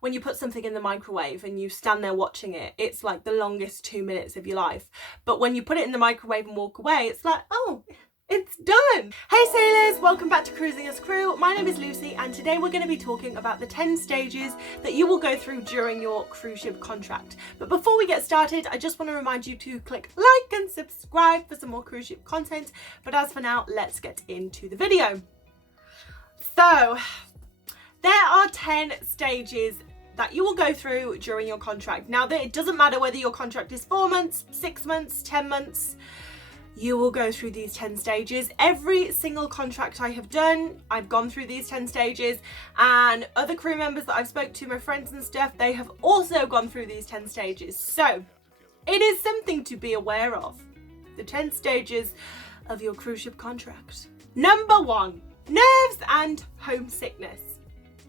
when you put something in the microwave and you stand there watching it, it's like the longest 2 minutes of your life. But when you put it in the microwave and walk away, it's like, oh, it's done. Hey sailors, welcome back to Cruising as Crew. My name is Lucy and today we're going to be talking about the 10 stages that you will go through during your cruise ship contract. But before we get started, I just want to remind you to click like and subscribe for some more cruise ship content. But as for now, let's get into the video. So, there are 10 stages that you will go through during your contract. Now, it doesn't matter whether your contract is 4 months, 6 months, 10 months, you will go through these 10 stages. Every single contract I have done, I've gone through these 10 stages, and other crew members that I've spoke to, my friends and stuff, they have also gone through these 10 stages. So, it is something to be aware of. The 10 stages of your cruise ship contract. Number 1, nerves and homesickness.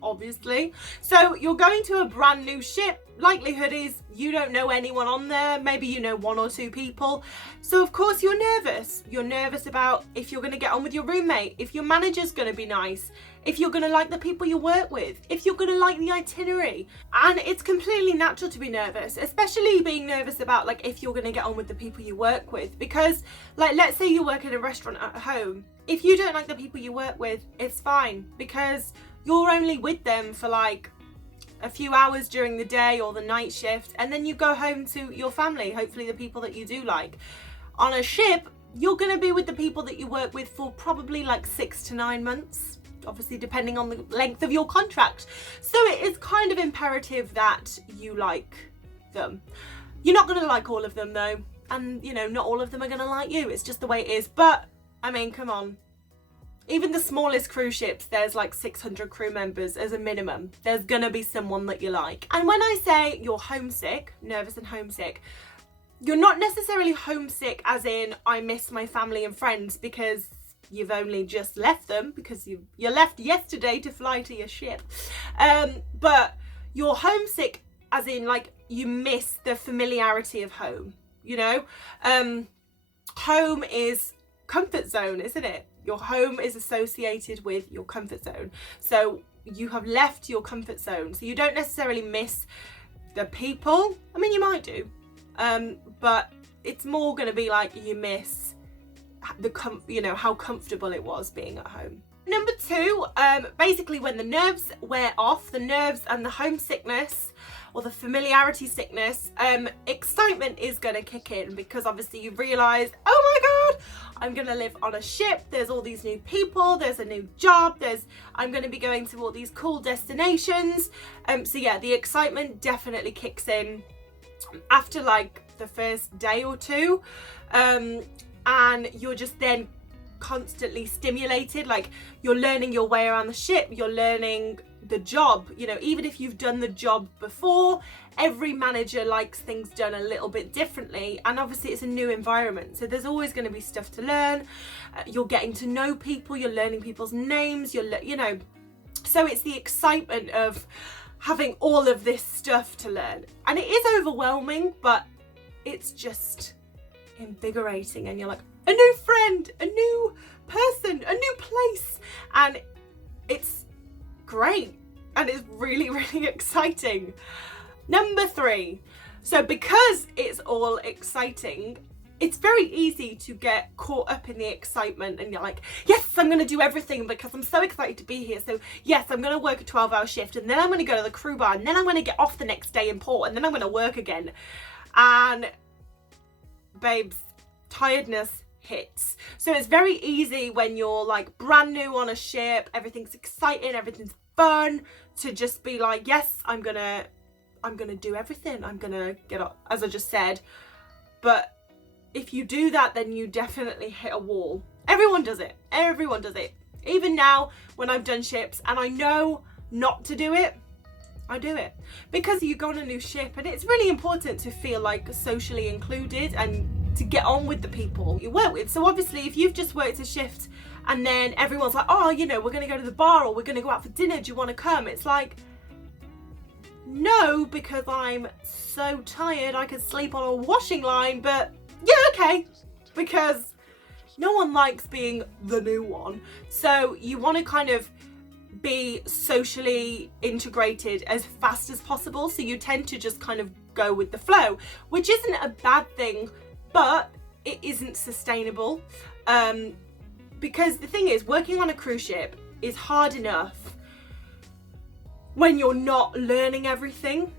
Obviously. So you're going to a brand new ship. Likelihood is you don't know anyone on there. Maybe you know 1 or 2 people. So of course you're nervous. You're nervous about if you're going to get on with your roommate, if your manager's going to be nice, if you're going to like the people you work with, if you're going to like the itinerary. And it's completely natural to be nervous, especially being nervous about like if you're going to get on with the people you work with. Because like, let's say you work in a restaurant at home. If you don't like the people you work with, it's fine, because you're only with them for like a few hours during the day or the night shift, and then you go home to your family, hopefully the people that you do like. On a ship, you're going to be with the people that you work with for probably like 6 to 9 months, obviously depending on the length of your contract. So it is kind of imperative that you like them. You're not going to like all of them though, and you know, not all of them are going to like you. It's just the way it is. But I mean, come on. Even the smallest cruise ships, there's like 600 crew members as a minimum. There's gonna be someone that you like. And when I say you're homesick, nervous and homesick, you're not necessarily homesick as in I miss my family and friends because you've only just left them, because you left yesterday to fly to your ship. But you're homesick as in like you miss the familiarity of home, you know? Home is comfort zone, isn't it? Your home is associated with your comfort zone. So you have left your comfort zone. So you don't necessarily miss the people. I mean, you might do. But it's more going to be like you miss how comfortable it was being at home. Number 2, basically when the nerves wear off, the nerves and the homesickness or the familiarity sickness, excitement is going to kick in, because obviously you realise, oh my god, I'm going to live on a ship, there's all these new people, there's a new job, I'm going to be going to all these cool destinations. So yeah, the excitement definitely kicks in after like the first day or 2, and you're just then constantly stimulated. Like, you're learning your way around the ship, you're learning the job, you know, even if you've done the job before, every manager likes things done a little bit differently, and obviously it's a new environment, so there's always going to be stuff to learn. You're getting to know people, you're learning people's names, you know, so it's the excitement of having all of this stuff to learn, and it is overwhelming, but it's just invigorating, and you're like, a new friend, a new person, a new place, and it's great, and it's really, really exciting. Number 3, so because it's all exciting, it's very easy to get caught up in the excitement, and you're like, yes, I'm going to do everything because I'm so excited to be here. So yes, I'm going to work a 12-hour shift, and then I'm going to go to the crew bar, and then I'm going to get off the next day in port, and then I'm going to work again. And babes, tiredness hits. So it's very easy when you're like brand new on a ship, everything's exciting, everything's fun, to just be like, yes, I'm gonna do everything, I'm gonna get up, as I just said. But if you do that, then you definitely hit a wall. Everyone does it. Even now, when I've done ships and I know not to do it, I do it, because you go on a new ship and it's really important to feel like socially included and to get on with the people you work with. So obviously if you've just worked a shift and then everyone's like, oh, you know, we're going to go to the bar, or we're going to go out for dinner, do you want to come? It's like, no, because I'm so tired I could sleep on a washing line, but yeah, okay, because no one likes being the new one. So you want to kind of be socially integrated as fast as possible, so you tend to just kind of go with the flow, which isn't a bad thing, but it isn't sustainable. Because the thing is, working on a cruise ship is hard enough when you're not learning everything,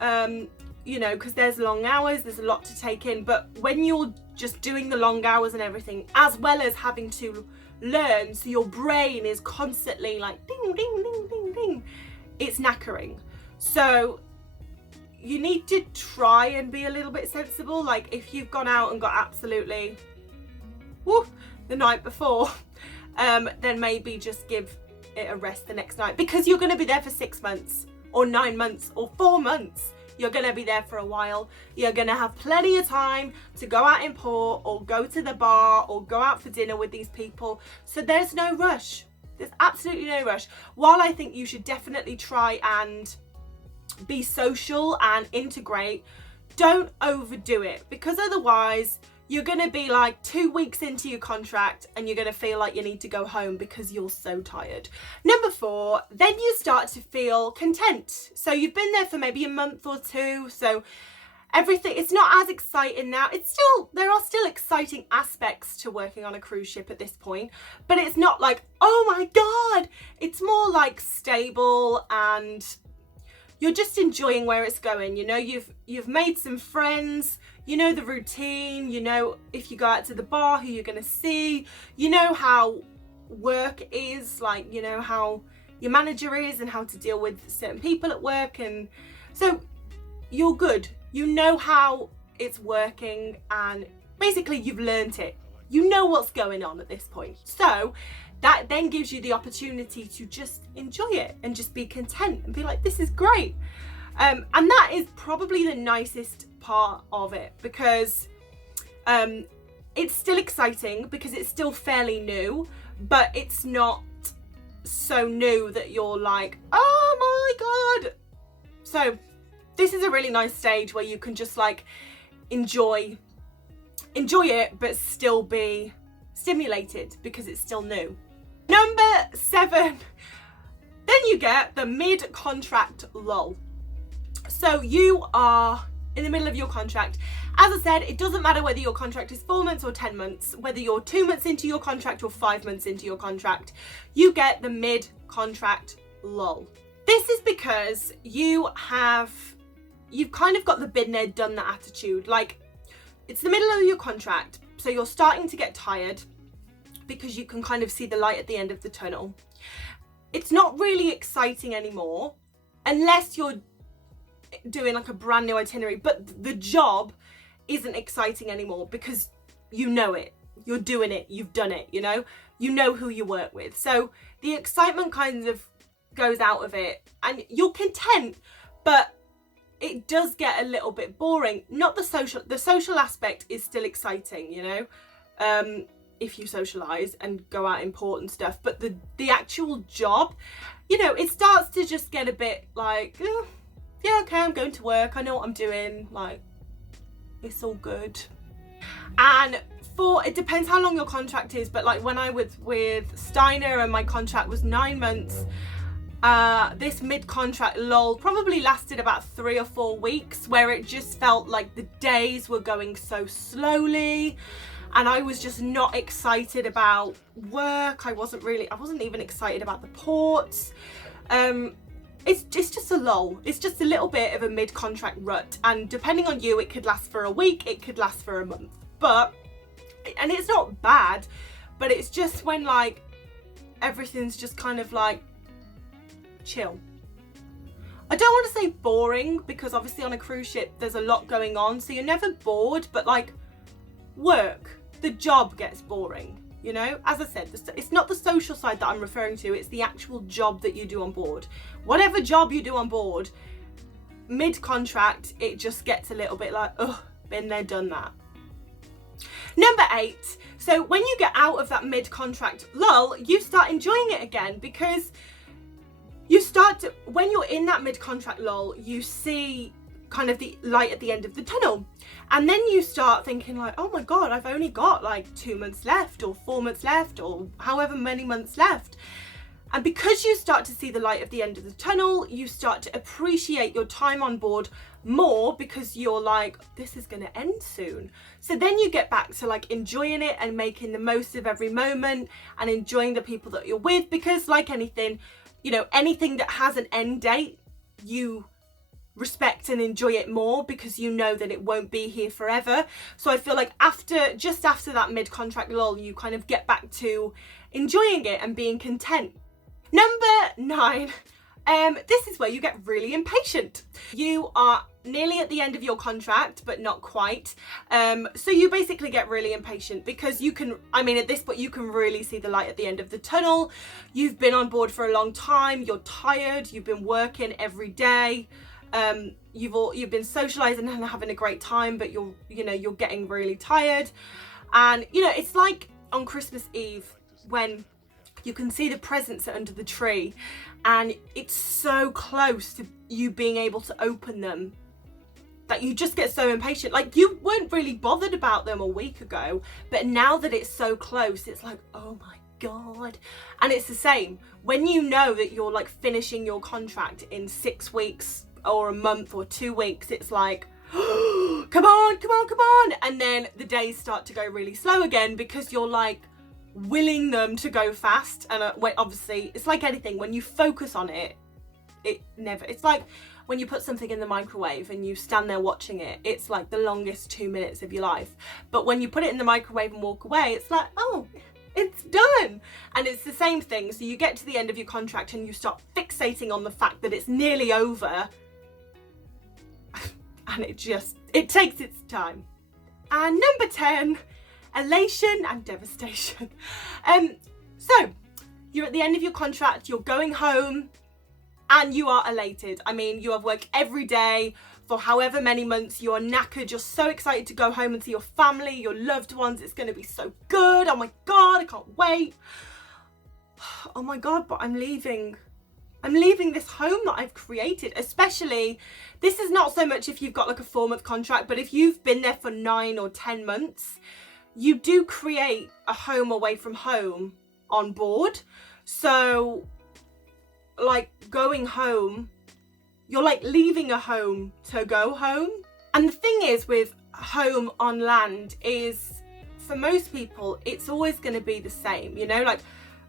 you know, because there's long hours, there's a lot to take in, but when you're just doing the long hours and everything, as well as having to learn, so your brain is constantly like ding, ding, ding, ding, ding, it's knackering. So you need to try and be a little bit sensible. Like if you've gone out and got absolutely woof the night before, then maybe just give it a rest the next night, because you're going to be there for 6 months or 9 months or 4 months. You're going to be there for a while. You're going to have plenty of time to go out in port or go to the bar or go out for dinner with these people. So there's no rush. There's absolutely no rush. While I think you should definitely try and be social and integrate, don't overdo it, because otherwise you're going to be like 2 weeks into your contract and you're going to feel like you need to go home because you're so tired. Number 4, then you start to feel content. So you've been there for maybe a month or 2, so everything, it's not as exciting now. There are still exciting aspects to working on a cruise ship at this point, but it's not like, oh my God, it's more like stable, and you're just enjoying where it's going. You know, you've made some friends, you know the routine, you know if you go out to the bar who you're going to see, you know how work is, like, you know how your manager is and how to deal with certain people at work, and so you're good. You know how it's working, and basically you've learnt it. You know what's going on at this point. So that then gives you the opportunity to just enjoy it and just be content and be like, this is great. And that is probably the nicest part of it, because it's still exciting because it's still fairly new, but it's not so new that you're like, oh my God. So this is a really nice stage where you can just like enjoy it, but still be stimulated because it's still new. Number 7, then you get the mid-contract lull. So you are in the middle of your contract. As I said, it doesn't matter whether your contract is 4 months or 10 months, whether you're 2 months into your contract or 5 months into your contract, you get the mid-contract lull. This is because you've kind of got the been there, done that attitude. Like, it's the middle of your contract, so you're starting to get tired because you can kind of see the light at the end of the tunnel. It's not really exciting anymore unless you're doing like a brand new itinerary, but the job isn't exciting anymore because you know it, you're doing it, you've done it, you know who you work with. So the excitement kind of goes out of it and you're content, but it does get a little bit boring. Not the social aspect is still exciting, you know, if you socialize and go out in port and stuff, but the actual job, you know, it starts to just get a bit like, yeah, okay, I'm going to work, I know what I'm doing, like, it's all good. And it depends how long your contract is, but like when I was with Steiner and my contract was 9 months, this mid-contract lull probably lasted about 3 or 4 weeks, where it just felt like the days were going so slowly and I was just not excited about work. I wasn't even excited about the ports. It's just a lull. It's just a little bit of a mid-contract rut, and depending on you, it could last for a week, it could last for a month, and it's not bad, but it's just when like everything's just kind of like chill. I don't want to say boring, because obviously on a cruise ship there's a lot going on, so you're never bored, but like the job gets boring, you know. As I said, it's not the social side that I'm referring to, it's the actual job that you do on board. Whatever job you do on board, mid-contract, it just gets a little bit like, ugh, been there, done that. Number 8, so when you get out of that mid-contract lull, you start enjoying it again, because when you're in that mid-contract lull, you see kind of the light at the end of the tunnel, and then you start thinking like, oh my God, I've only got like 2 months left or 4 months left or however many months left. And because you start to see the light at the end of the tunnel, you start to appreciate your time on board more, because you're like, this is going to end soon. So then you get back to like enjoying it and making the most of every moment and enjoying the people that you're with, because like anything, you know, anything that has an end date, you respect and enjoy it more because you know that it won't be here forever. So I feel like just after that mid-contract lull, you kind of get back to enjoying it and being content. Number 9, this is where you get really impatient. You are nearly at the end of your contract, but not quite. So you basically get really impatient because at this point you can really see the light at the end of the tunnel. You've been on board for a long time, you're tired, you've been working every day. You've been socializing and having a great time, but you're getting really tired. And it's like on Christmas Eve when you can see the presents under the tree and it's so close to you being able to open them that you just get so impatient. Like, you weren't really bothered about them a week ago, but now that it's so close, it's like, oh my God. And it's the same when you know that you're like finishing your contract in 6 weeks or a month or 2 weeks. It's like, oh, come on. And then the days start to go really slow again because you're like willing them to go fast. And obviously it's like anything, when you focus on it, it's like when you put something in the microwave and you stand there watching it, it's like the longest 2 minutes of your life. But when you put it in the microwave and walk away, it's like, oh, it's done. And it's the same thing. So you get to the end of your contract and you start fixating on the fact that it's nearly over, and it takes its time. And number 10, elation and devastation. So you're at the end of your contract, you're going home, and you are elated. I mean, you have worked every day for however many months, you are knackered, you're so excited to go home and see your family, your loved ones, it's going to be so good, oh my God, I can't wait. Oh my God, but I'm leaving this home that I've created. Especially, this is not so much if you've got like a 4-month contract, but if you've been there for 9 or 10 months, you do create a home away from home on board. So like going home, you're like leaving a home to go home. And the thing is with home on land is, for most people, it's always going to be the same. Like,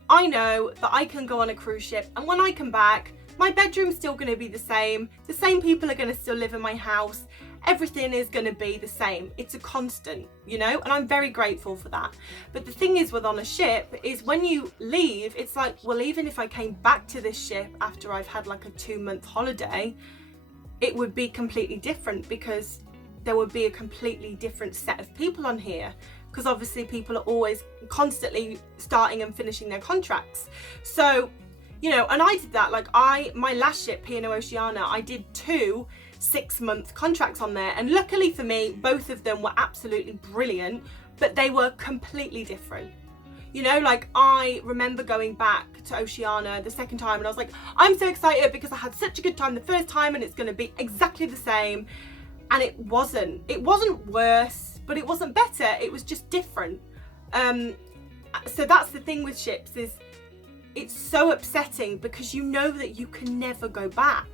I know that I can go on a cruise ship and when I come back, my bedroom's still going to be the same people are going to still live in my house, everything is going to be the same. It's a constant, and I'm very grateful for that. But the thing is with on a ship is when you leave, it's like, well, even if I came back to this ship after I've had like a 2-month holiday, it would be completely different because there would be a completely different set of people on here. Because obviously people are always constantly starting and finishing their contracts. So, and I did that. Like my last ship, P&O Oceana, I did 2 6-month contracts on there. And luckily for me, both of them were absolutely brilliant, but they were completely different. Like I remember going back to Oceana the second time and I was like, I'm so excited because I had such a good time the first time and it's going to be exactly the same. And it wasn't worse, but it wasn't better. It was just different. So that's the thing with ships, is it's so upsetting because you know that you can never go back.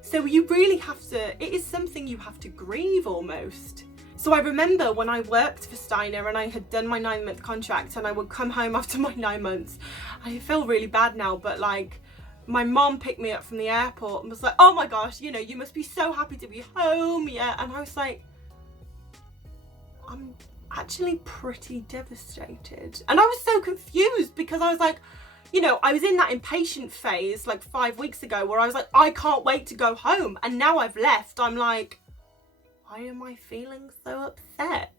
So you really have to, it is something you have to grieve almost. So I remember when I worked for Steiner and I had done my 9-month contract and I would come home after my 9 months. I feel really bad now, but like my mom picked me up from the airport and was like, oh my gosh, you must be so happy to be home, yeah. And I was like, I'm actually pretty devastated. And I was so confused because I was like, I was in that impatient phase like 5 weeks ago where I was like, I can't wait to go home. And now I've left, I'm like, why am I feeling so upset?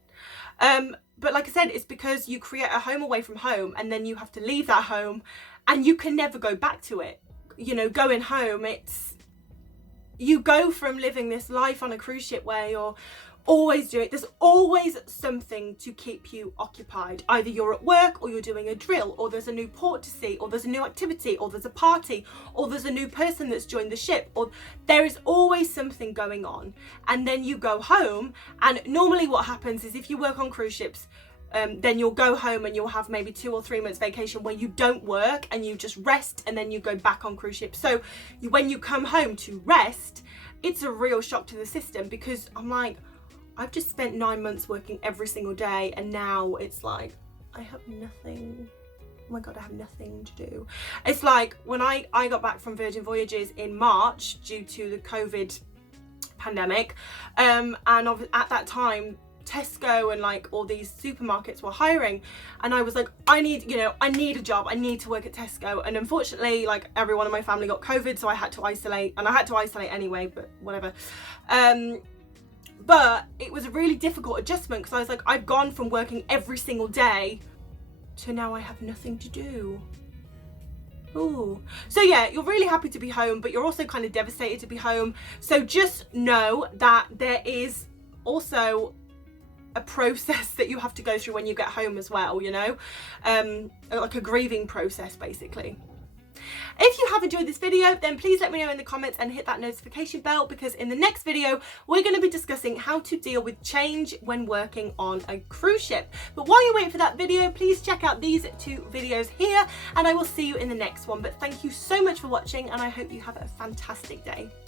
But like I said, it's because you create a home away from home and then you have to leave that home and you can never go back to it. Going home, you go from living this life on a cruise ship where you're always there's always something to keep you occupied. Either you're at work or you're doing a drill, or there's a new port to see, or there's a new activity, or there's a party, or there's a new person that's joined the ship, or there is always something going on. And then you go home, and normally what happens is if you work on cruise ships, then you'll go home and you'll have maybe 2 or 3 months vacation where you don't work and you just rest, and then you go back on cruise ship. So when you come home to rest, it's a real shock to the system, because I'm like, I've just spent 9 months working every single day, and now it's like, I have nothing. Oh my God, I have nothing to do. It's like when I got back from Virgin Voyages in March due to the COVID pandemic, and at that time, Tesco and like all these supermarkets were hiring, and I was like, I need a job, I need to work at Tesco. And unfortunately, like, everyone in my family got COVID, so I had to isolate, and I had to isolate anyway, but whatever. But it was a really difficult adjustment, because I was like, I've gone from working every single day to now I have nothing to do. Ooh. So yeah, you're really happy to be home, but you're also kind of devastated to be home. So just know that there is also a process that you have to go through when you get home as well, you know, like a grieving process basically. If you have enjoyed this video, then please let me know in the comments and hit that notification bell, because in the next video we're going to be discussing how to deal with change when working on a cruise ship. But while you wait for that video, please check out these 2 videos here, and I will see you in the next one. But thank you so much for watching, and I hope you have a fantastic day.